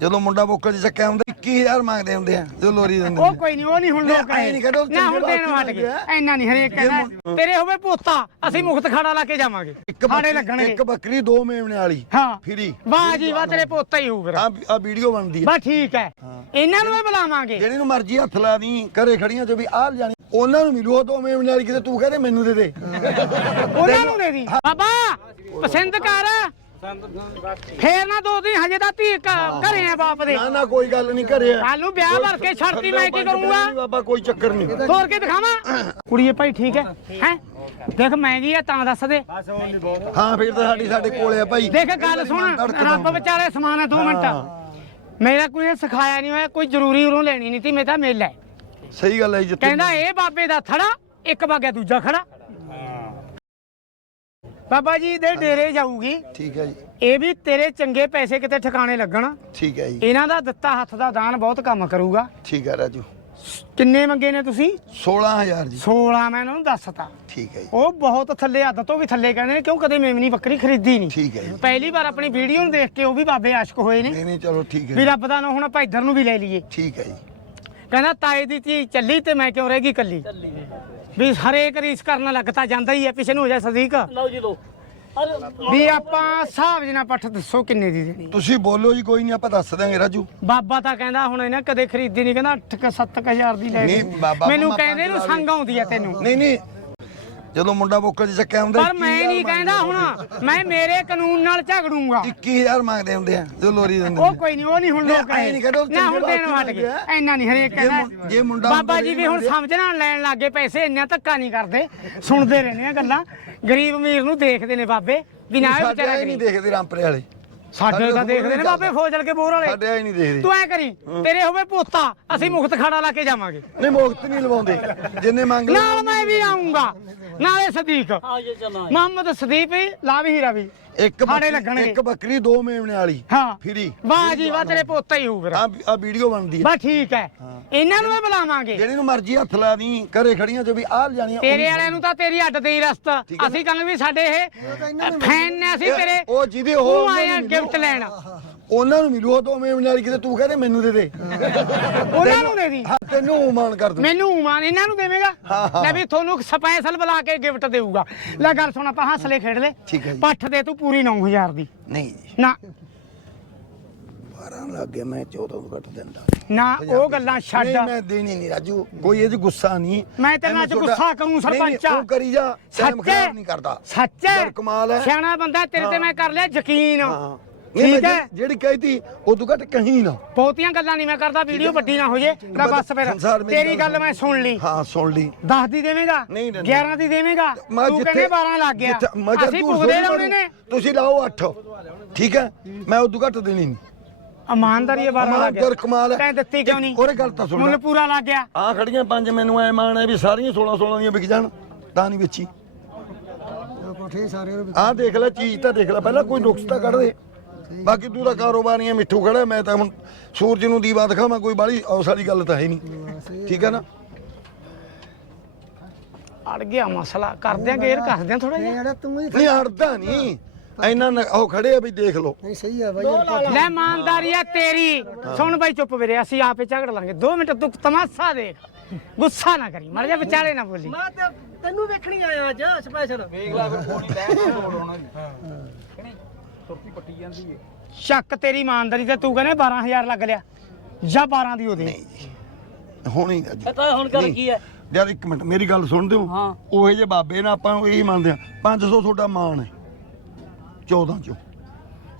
ਜਦੋਂ ਮੁੰਡਾ ਬੋਕਲ ਚ ਚੱਕਿਆ ਹੁੰਦਾ 21000 ਮੰਗਦੇ ਹੁੰਦੇ ਆ ਜਦੋਂ ਲੋਰੀ ਦਿੰਦੇ ਉਹ ਕੋਈ ਨਹੀਂ ਉਹ ਨਹੀਂ ਹੁਣ ਨਹੀਂ, ਲੋਕ ਐਂ ਨੀ ਕਹਿੰਦੇ, ਉਹ ਨਾ ਹੁਣ ਦੇਣ ਹੀ ਗਏ। ਐਨਾ ਨਹੀਂ ਹਰੇਕ ਕਹਿੰਦਾ ਤੇਰੇ ਹੋਵੇ ਪੋਤਾ ਅਸੀਂ ਮੁਕਤ ਖਾੜਾ ਲਾ ਕੇ ਜਾਵਾਂਗੇ। ਇੱਕ ਖਾੜੇ ਲੱਗਣਗੇ। ਇੱਕ ਬੱਕਰੀ ਦੋ ਮੇਮਣੇ ਵਾਲੀ ਹਾਂ। ਫਰੀ। ਵਾਹ ਜੀ ਵਾਹ ਤੇਰੇ ਪੋਤਾ ਹੀ ਹੋਊ ਫਿਰ। ਆ ਆ ਵੀਡੀਓ ਬਣਦੀ ਹੈ ਬਸ ਠੀਕ ਹੈ। ਇਹਨਾਂ ਨੂੰ ਵੀ ਬੁਲਾਵਾਂਗੇ। ਜਿਹੜੀ ਨੂੰ ਮਰਜ਼ੀ ਹੱਥ ਲਾ ਦੀ ਘਰੇ ਖੜੀਆਂ ਚ ਵੀ ਆਹ ਜਾਣੀ ਉਹਨਾਂ ਨੂੰ ਮਿਲੂ ਦੋ ਮੇਮਣੇ ਵਾਲੀ ਕਿਤੇ ਤੂੰ ਕਹਦੇ ਮੈਨੂੰ ਦੇ ਦੇ। ਉਹਨਾਂ ਨੂੰ ਦੇ ਦੀ। ਬਾਬਾ ਪਸੰਦ ਕਰ। ਫੇਰ ਨਾ ਦੋ ਦਿਨ ਹਜੇ ਤਾਂ ਧੀ ਬਾਪ ਦੇ। ਨਾ ਨਾ ਕੋਈ ਗੱਲ ਨਹੀਂ ਘਰੇ। ਆ। ਕੱਲ ਨੂੰ ਵਿਆਹ ਭਰ ਕੇ ਛੱਡਤੀ ਮੈਂ ਕੀ ਕਰੂੰਗਾ? ਬਾਬਾ ਕੋਈ ਚੱਕਰ ਨਹੀਂ। ਤੋਰ ਕੇ ਦਿਖਾਵਾਂ? ਕੁੜੀਏ ਭਾਈ ਠੀਕ ਹੈ? ਹੈ? ਦੇਖ ਮਹਿੰਗੀ ਆ ਤਾਂ ਦੱਸ ਦੇ। ਹਾਂ ਫਿਰ ਤਾਂ ਸਾਡੀ ਸਾਡੇ ਕੋਲੇ ਆ ਭਾਈ। ਦੇਖ ਗੱਲ ਸੁਣ। ਰੱਬ ਵਿਚਾਰੇ ਸਮਾਨ ਹੈ। 2 ਮਿੰਟ। ਮੇਰਾ ਕੋਈ ਸਿਖਾਇਆ ਨਹੀਂ ਹੋਇਆ ਕੋਈ ਜ਼ਰੂਰੀ ਉਰੋਂ ਲੈਣੀ ਨਹੀਂ ਤੀ ਮੇਰਾ ਤਾਂ ਮੇਲਾ ਹੈ ਸਹੀ ਗੱਲ ਹੈ ਜੀ, ਕਹਿੰਦਾ ਇਹ ਬਾਬੇ ਦਾ ਥੜਾ ਇੱਕ ਬਾਗਿਆ ਦੂਜਾ ਖੜਾ। ਬਾਬਾ ਜੀ ਦੇ ਡੇਰੇ ਜਾਊਗੀ। ਠੀਕ ਹੈ ਜੀ। ਇਹ ਵੀ ਤੇਰੇ ਚੰਗੇ ਪੈਸੇ ਕਿਤੇ ਠਿਕਾਣੇ ਲੱਗਣ। ਠੀਕ ਹੈ ਜੀ। ਇਹਨਾਂ ਦਾ ਦਿੱਤਾ ਹੱਥ ਦਾ ਦਾਨ ਬਹੁਤ ਕੰਮ ਕਰੂਗਾ। ਠੀਕ ਹੈ ਰਾਜੂ। ਕਿੰਨੇ ਮੰਗੇ ਨੇ ਤੁਸੀਂ? 16000 ਜੀ। 16 ਮੈਂ ਇਹਨਾਂ ਨੂੰ ਦੱਸਤਾ। ਠੀਕ ਹੈ ਜੀ। ਉਹ ਬਹੁਤ ਥੱਲੇ ਹੱਦ ਤੋਂ ਵੀ ਥੱਲੇ ਕਹਿੰਦੇ ਨੇ ਕਿਉਂ ਕਦੇ ਮੇਮਨੀ ਬੱਕਰੀ ਖਰੀਦੀ ਨਹੀਂ ਠੀਕ ਹੈ ਜੀ। ਪਹਿਲੀ ਵਾਰ ਆਪਣੀ ਵੀਡੀਓ ਨੂੰ ਦੇਖ ਕੇ ਉਹ ਵੀ ਬਾਬੇ ਆਸ਼ਕ ਹੋਏ ਨੇ। ਨਹੀਂ ਨਹੀਂ ਚਲੋ ਠੀਕ ਹੈ ਵੀ ਰੱਬ ਦਾ ਨਾ ਹੁਣ ਆਪਾਂ ਇੱਧਰ ਨੂੰ ਵੀ ਲੈ ਲਈਏ। ਠੀਕ ਹੈ ਜੀ। ਕਹਿੰਦਾ ਤਾਏ ਦੀ ਧੀ ਚੱਲੀ ਤੇ ਮੈਂ ਕਿਉਂ ਰਹਿ ਗਈ ਕੱਲੀ ਵੀ ਹਰੇਕ ਰੀਸ ਕਰਨ ਲੱਗਤਾ ਜਾਂਦਾ ਹੀ ਹੈ ਪਿੱਛੇ ਨੂੰ ਹੋ ਜਾ ਸਦੀਕ। ਲਓ ਜੀ ਲਓ। ਵੀ ਆਪਾਂ ਹਿਸਾਬ ਜਨਾ ਪੱਠ ਦੱਸੋ ਕਿੰਨੇ ਦੀ ਦੇਣੀ? ਤੁਸੀਂ ਬੋਲੋ ਜੀ ਕੋਈ ਨਹੀਂ ਆਪਾਂ ਦੱਸ ਦਾਂਗੇ ਰਾਜੂ। ਬਾਬਾ ਤਾਂ ਕਹਿੰਦਾ ਹੁਣ ਇਹਨੇ ਕਦੇ ਖਰੀਦੀ ਨਹੀਂ ਕਹਿੰਦਾ 8 7000 ਦੀ ਲੈ ਨਹੀਂ। ਬਾਬਾ ਮੈਨੂੰ ਕਹਿੰਦੇ ਨੂੰ ਸੰਗ ਆਉਂਦੀ ਹੈ ਤੈਨੂੰ। ਨਹੀਂ ਨਹੀਂ ਜਦੋਂ ਮੁੰਡਾ ਬੋਕਲ ਚ ਚੱਕਿਆ ਹੁੰਦਾ ਪਰ ਮੈਂ ਨਹੀਂ ਕਹਿੰਦਾ ਹੁਣ। ਮੈਂ ਮੇਰੇ ਕਾਨੂੰਨ ਨਾਲ ਝਗੜੂੰਗਾ। 21000 ਮੰਗਦੇ ਹੁੰਦੇ ਆ ਜਦੋਂ ਲੋਰੀ ਦਿੰਦੇ ਉਹ ਕੋਈ ਨਹੀਂ ਉਹ ਨਹੀਂ ਹੁਣ ਨਹੀਂ, ਲੋਕ ਐਂ ਨੀ ਕਹਿੰਦੇ, ਨਾ ਹੁਣ ਦੇਣ ਹੀ ਗਏ। ਐਨਾ ਨਹੀਂ ਹਰੇਕ ਜੇ ਕਹਿੰਦਾ ਜੇ ਮੁੰਡਾ ਬਾਬਾ ਜੀ ਵੀ ਨਹੀਂ ਹੁਣ ਸਮਝਣਾ ਲੈਣ ਲੱਗੇ ਪੈਸੇ ਇੰਨਾ ਧੱਕਾ ਨਹੀਂ ਕਰਦੇ। ਸੁਣਦੇ ਰਹਿੰਦੇ ਆ ਗੱਲਾਂ। ਗਰੀਬ ਅਮੀਰ ਨੂੰ ਦੇਖਦੇ ਨੇ ਬਾਬੇ ਬਿਨਾਂ ਵਿਚਾਰਾ ਨਹੀਂ। ਦੇਖਦੇ ਰਾਮਪਰੇ ਵਾਲੇ। ਸਾਡੇ ਤਾਂ ਦੇਖਦੇ ਨੇ ਬਾਬੇ ਫੌਜਲ ਕੇ ਬੋਰ ਵਾਲੇ। ਸਾਡੇ ਆਏ ਨਹੀਂ ਦੇਖਦੇ। ਤੂੰ ਐ ਕਰੀ ਤੇਰੇ ਹੋਵੇ ਪੋਤਾ ਅਸੀਂ ਮੁਕਤ ਖਾੜਾ ਲਾ ਕੇ ਜਾਵਾਂਗੇ। ਨਹੀਂ ਮੁਕਤ ਨਹੀਂ ਲਵਾਉਂਦੇ। ਜਿੰਨੇ ਮੰਗ ਨਾਲ ਮੈਂ ਵੀ ਆਉਂਗਾ ਨਾਲੇ ਸਦੀਕ। ਆ ਜੇ ਚੱਲਾਂ ਮੁਹੰਮਦ ਸਦੀਪ ਵੀ ਲਾ ਵੀ ਹੀਰਾ ਵੀ ਇੱਕ ਲੱਗਣਗੇ। ਇੱਕ ਬੱਕਰੀ ਦੋ ਮੇਮਣੇ ਵਾਲੀ। ਹਾਂ। ਫਰੀ। ਵਾਹ ਜੀ ਵਾਹ ਤੇਰੇ ਪੋਤਾ ਹੀ ਹੋਊ ਫਿਰ। ਆ ਆ ਵੀਡੀਓ ਬਣਦੀ ਹੈ ਬਸ ਠੀਕ ਹੈ। ਇਹਨਾਂ ਨੂੰ ਵੀ ਬੁਲਾਵਾਂਗੇ। ਜਿਹੜੀ ਨੂੰ ਮਰਜ਼ੀ ਹੱਥ ਲਾ ਦੀ ਘਰੇ ਖੜੀਆਂ ਚ ਵੀ ਆਹ ਜਾਣੀਆਂ ਤੇਰੇ ਵਾਲਿਆਂ ਨੂੰ ਤਾਂ ਤੇਰੀ ਅੱਡ ਤੇ ਹੀ ਰਸਤਾ। ਅਸੀਂ ਕਹਿੰਦੇ ਵੀ ਸਾਡੇ ਇਹ ਫੈਨ ਨੇ ਅਸੀਂ ਤੇਰੇ ਉਹ ਜਿਹਦੇ ਉਹ ਉਹ ਉਹਨਾਂ ਆਏ ਆ ਨੂੰ ਗਿਫਟ ਲੈਣ। ਉਹਨਾਂ ਨੂੰ ਮਿਲੂ ਉਹ ਦੋ ਮੇਮਣੇ ਵਾਲੀ ਕਿਤੇ ਤੂੰ ਕਹਦੇ ਮੈਨੂੰ ਦੇ ਦੇ। ਉਹਨਾਂ ਨੂੰ ਦੇ ਦੀ। ਹਾਂ ਤੈਨੂੰ ਮਾਨ ਕਰ ਦੂੰ। ਮੈਨੂੰ ਮਾਨ ਇਹਨਾਂ ਨੂੰ ਦੇਵੇਂਗਾ। ਲੈ ਵੀ ਤੁਹਾਨੂੰ ਸਪੈਸ਼ਲ ਬੁਲਾ ਕੇ ਗਿਫਟ ਦੇਊਗਾ। ਲੈ ਗੱਲ ਸੁਣ ਆਪਾਂ ਹੱਸਲੇ ਖੇਡ ਲੈ। ਠੀਕ ਹੈ ਜੀ। ਪੱਠ ਦੇ ਤੂੰ ਪੂਰੀ 9000 ਦੀ। ਨਹੀਂ ਜੀ। ਨਾ। 12 ਲੱਗ ਗਿਆ ਮੈਂ 14 ਨੂੰ ਕੱਟ ਦਿੰਦਾ। ਨਾ ਉਹ ਗੱਲਾਂ ਛੱਡ। ਨਹੀਂ ਮੈਂ ਦੇਣੀ ਨਹੀਂ ਰਾਜੂ। ਕੋਈ ਇਹ 'ਚ ਗੁੱਸਾ ਨਹੀਂ। ਮੈਂ ਤੇਰੇ ਨਾਲ ਗੁੱਸਾ ਕਰੂੰ ਸਰਪੰਚਾ। ਤੂੰ ਕਰੀ ਜਾ ਸੱਚ ਨਹੀਂ ਕਰਦਾ। ਸੱਚ। ਹੈ ਕਮਾਲ ਹੈ। ਸਿਆਣਾ ਬੰਦਾ ਤੇਰੇ ਤੇ ਮੈਂ ਕਰ ਲਿਆ ਯਕੀਨ। ਹਾਂ ਮੈਂ ਠੀਕ ਹੈ? ਜਿਹੜੀ- ਕਹੀਤੀ ਉਹ ਤੂੰ ਘੱਟ ਕਹੀਂ ਨਾ। ਬਹੁਤੀਆਂ ਗੱਲਾਂ ਨਹੀਂ ਮੈਂ ਕਰਦਾ ਵੀਡੀਓ ਵੱਡੀ ਨਾ ਹੋ ਜੇ ਲੈ ਬਸ ਫਿਰ ਸੰਸਾਰ ਮੇਰੀ ਤੇਰੀ ਗੱਲ ਮੈਂ ਸੁਣ ਲਈ। ਹਾਂ ਸੁਣ ਲਈ। 10 ਦੀ ਦੇਵੇਂਗਾ ਨਹੀਂ, ਨਹੀਂ, 11 ਦੀ ਦੇਵੇਂਗਾ ਮੈਂ ਤੂੰ ਕਹਿੰਦੇ 12 ਲੱਗ ਗਿਆ। ਜਿੱਥੇ- ਮੈਂ ਕਿਹਾ ਅਸੀਂ ਤੂੰ ਭੁਗਦੇ ਸੋਚ ਲਾਉਣੇ ਨੇ। ਤੁਸੀਂ ਲਾਓ 8 ਠੀਕ ਹੈ? ਮੈਂ ਉਦੋਂ ਘੱਟ ਦੇਣੀ ਨਹੀਂ। ਇਮਾਨਦਾਰੀ ਇਹ 12 ਲੱਗ ਗਿਆ। ਇਮਾਨਦਾਰ ਕਮਾਲ ਹੈ। ਤੈਂ ਦਿੱਤੀ ਕਿਉਂ ਨਹੀਂ? ਉਹਨੇ ਗੱਲ ਤਾਂ ਸੁਣ ਮੁੱਲ ਲੈ। ਪੂਰਾ ਲੱਗ ਗਿਆ। ਆ ਖੜੀਆਂ ਪੰਜ ਮੈਨੂੰ ਐ ਮਾਣ ਹੈ ਵੀ ਸਾਰੀਆਂ 16 16 ਦੀਆਂ ਵਿਕ ਜਾਣ ਤਾਂ ਨਹੀਂ ਵੇਚੀ। ਆਹ ਦੇਖ ਲੈ ਚੀਜ਼ ਤਾਂ ਦੇਖ ਲੈ। ਪਹਿਲਾਂ ਕੋਈ ਨੁਕਸ ਤਾਂ ਕੱਢ ਦੇ। ਬਾਕੀ ਤੂੰ ਤਾਂ ਕਾਰੋਬਾਰੀਆਂ ਮਿੱਠੂ ਖੜਾ ਮੈਂ ਤਾਂ ਹੁਣ ਸੂਰਜ ਨੂੰ ਦੀਵਾ ਦਿਖਾਵਾਂ ਕੋਈ ਬਾਲੀ ਔਸ ਵਾਲੀ ਗੱਲ ਤਾਂ ਹੈ ਨਹੀਂ ਠੀਕ ਹੈ ਨਾ? ਅੜ ਗਿਆ ਮਸਲਾ ਕਰਦੇ ਆ ਗੇਰ ਕੱਸਦੇ ਆ ਥੋੜਾ ਜਿਹਾ। ਜਿਹੜਾ ਤੂੰ ਹੀ ਨਹੀਂ ਹਟਦਾ ਨਹੀਂ ਇੰਨਾ ਨ- ਉਹ ਖੜੇ ਆ ਵੀ ਦੇਖ ਲਓ। ਨਹੀਂ ਸਹੀ ਆ ਬਾਈ ਲੈ ਇਮਾਨਦਾਰੀ ਆ ਤੇਰੀ। ਸੁਣ ਬਾਈ ਚੁੱਪ ਵੀਰੇ ਅਸੀਂ ਆਪੇ ਝਗੜ ਲਾਂਗੇ। 2 ਮਿੰਟ ਤੂੰ ਤਮਾਸ਼ਾ ਦੇਖ। ਗੁੱਸਾ ਨਾ ਕਰੀ ਮਰ ਜਾ ਵਿਚਾਲੇ ਨਾ ਬੋਲੀ। ਮੈਂ ਤੇ ਤੈਨੂੰ ਵੇਖਣੀ ਆਇਆ ਅੱਜ ਸਪੈਸ਼ਲ ਸ਼ੱਕ ਤੇਰੀ ਇਮਾਨਦਾਰੀ ਤੇ ਤੂੰ ਕਹਿੰਦੇ 12000 ਲੱਗ ਲਿਆ। ਜਾਂ 12 ਦੀ ਉਹਦੇ। ਨਹੀਂ ਜੀ ਹੁਣ ਹੀ ਅੱਜ ਪਤਾ ਹੁਣ ਗੱਲ ਕੀ ਹੈ? ਯਾਰ ਇੱਕ ਮਿੰਟ ਮੇਰੀ ਗੱਲ ਸੁਣ ਦਿਓ। ਹਾਂ। ਉਹੇ ਜੇ ਬਾਬੇ ਨਾ ਆਪਾਂ ਨੂੰ ਇਹੀ ਮੰਨਦੇ ਆ 500 ਤੁਹਾਡਾ ਮਾਣ ਹੈ। 14 ਚੋਂ।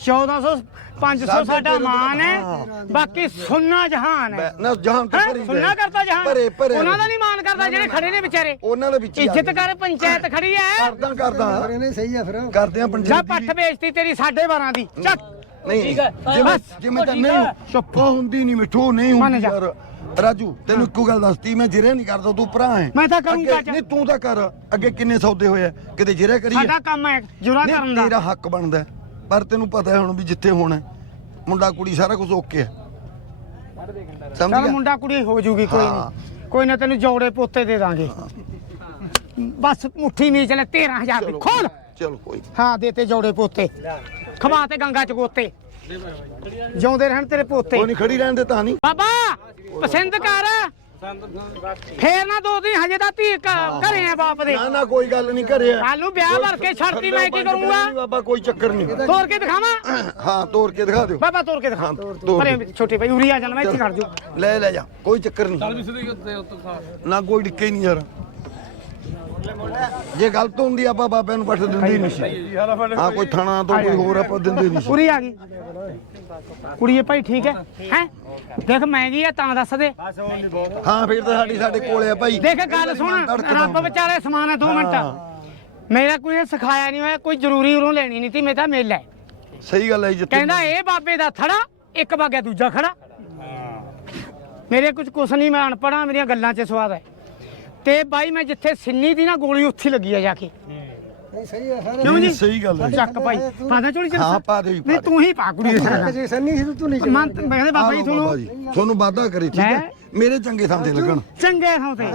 1400 500 ਸਾਡੇ ਮਾਨ ਹੈ। ਬਾਕੀ ਸੁੰਨਾ ਜਹਾਨ ਹੈ। ਨਾ ਜਹਾਨ ਤੇ ਹੈਂ? ਭਰੀ ਸੁੰਨਾ ਜਾਏ। ਕਰਤਾ ਜਹਾਨ। ਭਰੇ ਭਰੇ ਉਹਨਾਂ ਦਾ ਨਹੀਂ ਮਾਨ ਕਰਦਾ ਜਿਹੜੇ ਖੜੇ ਨੇ ਵਿਚਾਰੇ ਉਹਨਾਂ ਦੇ ਵਿੱਚ ਹੀ ਆ ਇੱਜ਼ਤ। ਕਰ ਪੰਚਾਇਤ ਖੜੀ ਹੈ ਕਰਦਾ ਕਰਦਾ। ਨਹੀਂ ਸਹੀ ਆ ਫਿਰ। ਕਰਦੇ ਆ ਜਾ ਪੱਠ ਵੇਚਤੀ ਤੇਰੀ 12.5 ਦੀ। ਚੱਕ। ਨਹੀਂ ਠੀਕ ਹੈ। ਜਿਵੇਂ ਬਸ। ਜਿਵੇਂ ਤਾਂ ਨਹੀਂ। ਚੁੱਪ ਹੁੰਦੀ ਨਹੀਂ ਮਿੱਠੂ ਨਹੀਂ ਮੰਨ ਹੁੰਦੀ ਜਾ। ਯਾਰ। ਰਾਜੂ ਤੈਨੂੰ ਇੱਕੋ ਗੱਲ ਦੱਸਤੀ ਮੈਂ ਜਿਰੇ ਨਹੀਂ ਕਰਦਾ ਤੂੰ ਭਰਾ ਹੈ। ਮੈਂ ਤਾਂ ਕਰੂੰਗਾ ਅੱਗੇ- ਨਹੀਂ ਤੂੰ ਤਾਂ ਕਰ। ਅੱਗੇ ਕਿੰਨੇ ਸੌਦੇ ਹੋਏ ਆ? ਕਿਤੇ ਜਿਰੇ ਕਰੀਏ? ਸਾਡਾ ਕੰਮ ਹੈ ਜੁਰਾ ਨਹੀਂ, ਕਰਨ ਦਾ। ਤੇਰਾ ਹੱਕ ਬਣਦਾ ਹੈ। ਪਰ ਤੈਨੂੰ ਪਤਾ ਹੈ ਹੁਣ ਵੀ ਜਿੱਥੇ ਹੋਣਾ ਹੈ, ਮੁੰਡਾ ਕੁੜੀ ਸਾਰਾ ਕੁਝ ਓਕੇ ਹੈ। ਸਮਝ ਚੱਲ ਗਿਆ? ਮੁੰਡਾ ਕੁੜੀ ਹੋ ਜੂਗੀ ਕੋਈ ਹਾਂ। ਕੋਈ ਨਾ ਤੈਨੂੰ ਜੋੜੇ ਪੋਤੇ ਦੇ ਦਾਂਗੇ। ਬਸ ਮੁੱਠੀ ਮੀਚ ਲੈ 13000 ਦੀ ਖੋਲ। ਚਲ ਕੋਈ। ਹਾਂ ਦੇਤੇ ਜੋੜੇ ਪੋਤੇ। ਖਵਾ ਤੇ ਗੰਗਾ ਚ ਗੋਤੇ। ਜਿਉਂਦੇ ਰਹਿਣ ਤੇਰੇ ਪੋਤੇ। ਕੋਈ ਨਹੀਂ ਖੜੀ ਰਹਿਣ ਦੇ ਤਾਂ ਨਹੀਂ। ਬਾਬਾ ਪਸੰਦ ਕਰ। ਫੇਰ ਨਾ ਦੋ ਦਿਨ ਹਜੇ ਤਾਂ ਧੀ ਘ- ਘਰੇ ਆ ਬਾਪ ਦੇ। ਨਾ ਨਾ ਕੋਈ ਗੱਲ ਨਹੀਂ ਕਰਿਆ ਕੱਲ ਨੂੰ ਵਿਆਹ ਭਰ ਕੇ ਛੱਡਤੀ ਮੈਂ ਕੀ ਕਰੂੰਗਾ? ਬਾਬਾ ਕੋਈ ਚੱਕਰ ਨਹੀਂ। ਤੋੜ ਕੇ ਦਿਖਾਵਾਂ? ਹਾਂ ਤੋੜ ਕੇ ਦਿਖਾ ਦਿਓ। ਬਾਬਾ ਤੋੜ ਕੇ ਦਿਖਾ। ਤੋੜ ਅਰੇ ਛੋਟੇ ਭਾਈ ਉਰੀ ਆ ਜਾਣਾ ਮੈਂ ਇੱਥੇ ਖੜ ਜੂ ਲੈ ਲੈ ਜਾ ਕੋਈ ਚੱਕਰ ਨਹੀਂ। ਨਾ ਕੋਈ ਡਿੱਕੇ ਨਹੀਂ ਯਾਰ। ਜੇ ਗਲਤ ਹੁੰਦੀ ਆਪਾਂ ਬਾਬਿਆਂ ਨੂੰ ਪੱਠ ਦਿੰਦੇ ਹੀ ਨਹੀਂ ਸੀ। ਹਾਂ ਕੋਈ ਥਾਣਾ ਤੋਂ ਕੋਈ ਹੋਰ ਆਪਾਂ ਦਿੰਦੇ ਨਹੀਂ ਸੀ। ਉਰੀ ਆ ਗਈ। ਕੁੜੀਏ ਭਾਈ ਠੀਕ ਹੈ। ਹੈ? ਦੇਖ ਮਹਿੰਗੀ ਆ ਤਾਂ ਦੱਸ ਦੇ। ਹਾਂ ਫਿਰ ਤਾਂ ਸਾਡੀ ਸਾਡੇ ਕੋਲੇ ਆ ਭਾਈ। ਦੇਖ ਗੱਲ ਸੁਣ। ਰੱਬ ਵਿਚਾਰੇ ਸਮਾਨ ਹੈ 2 ਮਿੰਟ। ਮੇਰਾ ਕੋਈ ਇਹ ਸਿਖਾਇਆ ਨਹੀਂ ਹੋਇਆ ਕੋਈ ਜ਼ਰੂਰੀ ਉਰੋਂ ਲੈਣੀ ਨਹੀਂ ਤੀ ਮੇਰਾ ਮੇਲਾ ਹੈ। ਸਹੀ ਗੱਲ ਹੈ ਜੀ, ਜਿੱਥੇ ਕਹਿੰਦਾ ਇਹ ਬਾਬੇ ਦਾ ਥੜਾ ਇੱਕ ਬਾਗਿਆ ਦੂਜਾ ਖੜਾ। ਮੇਰੇ ਕੁਝ ਕੁਛ ਨਹੀਂ ਮੈਂ ਅਨਪੜ੍ਹਾਂ ਮੇਰੀਆਂ ਗੱਲਾਂ 'ਚ ਸਵਾਦ ਹੈ। ਤੇ ਬਾਈ ਮੈਂ ਜਿੱਥੇ ਸਿੰਨੀ ਦੀ ਨਾ ਗੋਲੀ ਉੱਥੇ ਲੱਗੀ ਆ ਜਾ ਕੇ। ਨਹੀਂ ਸਹੀ ਹੈ ਸਾਰੇ ਕਿਉਂ ਜੀ? ਸਹੀ ਗੱਲ ਹੈ ਚੱਕ ਭਾਈ। ਪਾਦਾ ਚੋਲੀ ਚੱਲ। ਹਾਂ ਪਾ ਦੇ ਨਹੀਂ। ਤੂੰ ਹੀ ਪਾ ਕੁੜੀ ਦੇ ਸਾਰਾ ਜੇ ਸੰਨੀ ਸੀ ਤੂੰ ਨਹੀਂ ਮੈਂ ਕਹਿੰਦਾ ਬਾਬਾ ਜੀ ਤੁਹਾਨੂੰ ਤੁਹਾਨੂੰ ਵਾਅਦਾ ਕਰੇ ਠੀਕ ਹੈ? ਮੇਰੇ ਚੰਗੇ ਥਾਂ ਤੇ ਲੱਗਣ। ਚੰਗੇ ਥਾਂ ਤੇ।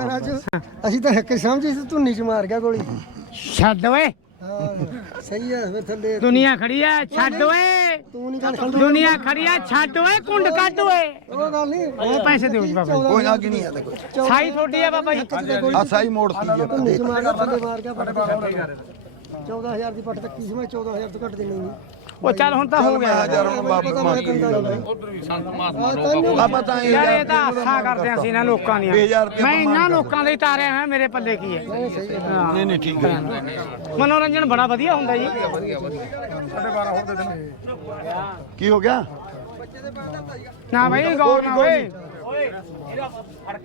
ਅਸੀਂ ਤਾਂ ਇੱਕ ਸਮਝੀ ਸੀ ਤੂੰ ਨੀਚ ਮਾਰ ਗਿਆ ਗੋਲੀ। ਛੱਡ ਓਏ। ਸਹੀ ਹੈ ਫਿਰ ਥੱਲੇ ਦੁਨੀਆ ਖੜੀ ਐ ਛੱਡ ਓਏ। ਤੂੰ ਨਹੀਂ ਗੱਲ ਦੁਨੀਆ ਖੜੀ ਐ ਛੱਡ ਓਏ ਕੁੰਡ ਕੱਢ ਓਏ। ਉਹ ਗੱਲ ਨਹੀਂ ਉਹ ਪੈਸੇ ਦਿਓ ਜੀ ਬਾਬਾ ਜੀ। ਕੋਈ ਨਾ ਕੀ ਨਹੀਂ ਹੈ ਤੇ ਕੋਈ। ਸਾਈ ਥੋੜੀ ਐ ਬਾਬਾ ਜੀ। ਆ ਸਾਈ ਮੋੜਤੀ ਹੈ ਤੂੰ ਨੀਚ ਮਾਰ ਗਿਆ ਥੱਲੇ ਮਾਰ ਗਿਆ ਪੱਟ 14000 ਦੀ ਪੱਟ ਤੱਕੀ ਸੀ ਮੈਂ 14000 ਤੋਂ ਘੱਟ ਦੇਣੀ ਨਹੀਂ। ਉਹ ਚੱਲ ਹੁਣ ਤਾਂ ਹੋ ਗਿਆ ਹਜ਼ਾਰ ਹੁਣ ਬਾਬਾ ਪਤਾ ਮਾਰ ਮੈਂ ਕੇ ਕੰਦਾ ਨਹੀਂ ਬਾਬਾ ਤਾਂ ਇਹ ਯਾਰ ਇਹ ਤਾਂ ਆਸਾ ਕਰਦੇ ਅਸੀਂ ਇਹਨਾਂ ਲੋਕਾਂ ਦੀਆਂ। ਮੈਂ ਇਹਨਾਂ ਲੋਕਾਂ ਦੇ ਹੀ ਤਾਰਿਆ ਹੋਇਆ ਮੇਰੇ ਪੱਲੇ ਕੀ ਹੈ? ਹਾਂ। ਨਹੀਂ ਨਹੀਂ ਠੀਕ ਹੈ। ਮਨੋਰੰਜਨ ਬੜਾ ਵਧੀਆ ਹੁੰਦਾ ਜੀ। ਕੀ ਹੋ ਗਿਆ? ਨਾ ਭਾਈ ਗੌਰ ਨਾ ਓਏ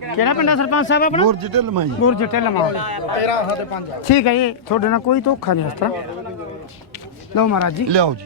ਕਿਹੜਾ ਪਿੰਡਾ ਸਰਪੰਚ ਸਾਹਿਬ ਆਪਣਾ? ਹੋਰ ਜਿੱਤੇ ਲਮਾਈ ਗੁਰ ਜੱਟੇ ਲਮਾ 13 ਹੱਦ 5 ਠੀਕ ਹੈ ਜੀ ਤੁਹਾਡੇ ਨਾਲ ਕੋਈ ਧੋਖਾ ਨਹੀਂ ਇਸ ਤਰ੍ਹਾਂ। ਲਓ ਮਹਾਰਾਜ ਜੀ। ਲਿਆਓ ਜੀ।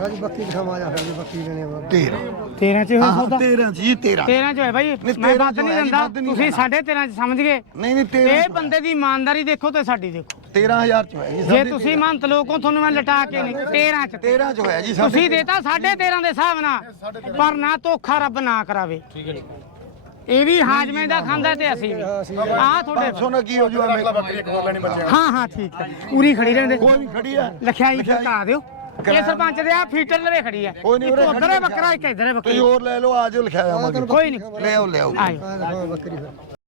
ਰਾਜ ਬੱਕੀ ਦਿਖਾਵਾ ਜਾ ਫਿਰ ਬੱਕੀ ਦੇਣੇ ਆ ਤੇਰਾਂ 13 ਚ ਹੋਇਆ ਹਾਂ ਸੌਦਾ ਤੇਰਾਂ ਜੀ ਤੇਰਾਂ। 13 ਚ ਹੋਇਆ ਭਾਈ ਨਹੀਂ, ਮੈਂ 13 ਵੱਧ ਚ ਨਹੀਂ ਹੋਇਆ ਜੀ, ਦਿੰਦਾ ਵੱਧ ਨਹੀਂ ਤੁਸੀਂ ਹੋਇਆ। 13.5 ਚ ਸਮਝ ਗਏ। ਨਹੀਂ ਨਹੀਂ ਤੇਰਾਂ ਇਹ ਬੰਦੇ ਦੀ ਇਮਾਨਦਾਰੀ ਦੇਖੋ ਤੇ ਸਾਡੀ ਦੇਖੋ। 13000 ਚ ਹੋਇਆ ਜੀ ਤੁਸੀਂ ਮੰਤ ਲੋਕੋ ਤੁਹਾਨੂੰ ਮੈਂ ਲਟਾ ਕੇ ਨਹੀਂ 13 ਚ। 13 ਚ ਹੋਇਆ ਜੀ ਤੁਸੀਂ ਦੇਤਾ 13.5 ਦੇ ਹਿਸਾਬ ਨਾਲ ਪਰ ਨਾ ਧੋਖਾ ਰੱਬ ਨਾ ਕਰਾਵੇ। ਠੀਕ ਹੈ ਇਹ ਵੀ ਹਾਜਮੇ ਦਾ ਖਾਂਦਾ ਤੇ ਅਸੀਂ। ਵੀ ਆ ਤੁਹਾਡੇ ਸੋਨਾ ਕੀ ਹੋ ਜੂ ਐਵੇਂ ਹਾਂ ਹਾਂ ਠੀਕ ਹੈ। ਪੂਰੀ ਖੜੀ ਰਹਿੰਦੇ। ਕੋਈ ਨਹੀਂ ਖੜੀ ਆ ਲਖਿਆਈ ਫਟਾ ਦਿਓ। ਇਹ ਸਰਪੰਚ ਦੇ ਆ ਫੀਟਰ ਲਵੇ ਖੜੀ ਹੈ। ਕੋਈ ਨਹੀਂ ਇੱਕ ਉਰੇ ਉਧਰ ਹੈ। ਬੱਕਰਾ ਇੱਕ ਇਧਰ ਹੈ ਬੱਕਰੀ। ਹੋਰ ਲੈ ਲਓ ਆਜੋ ਲਿਖਾਇਆ ਕੋਈ ਨਹੀਂ। ਲੈ ਆਓ ਲੈ ਆਓ। ਬੱਕਰੀ ਫਿਰ।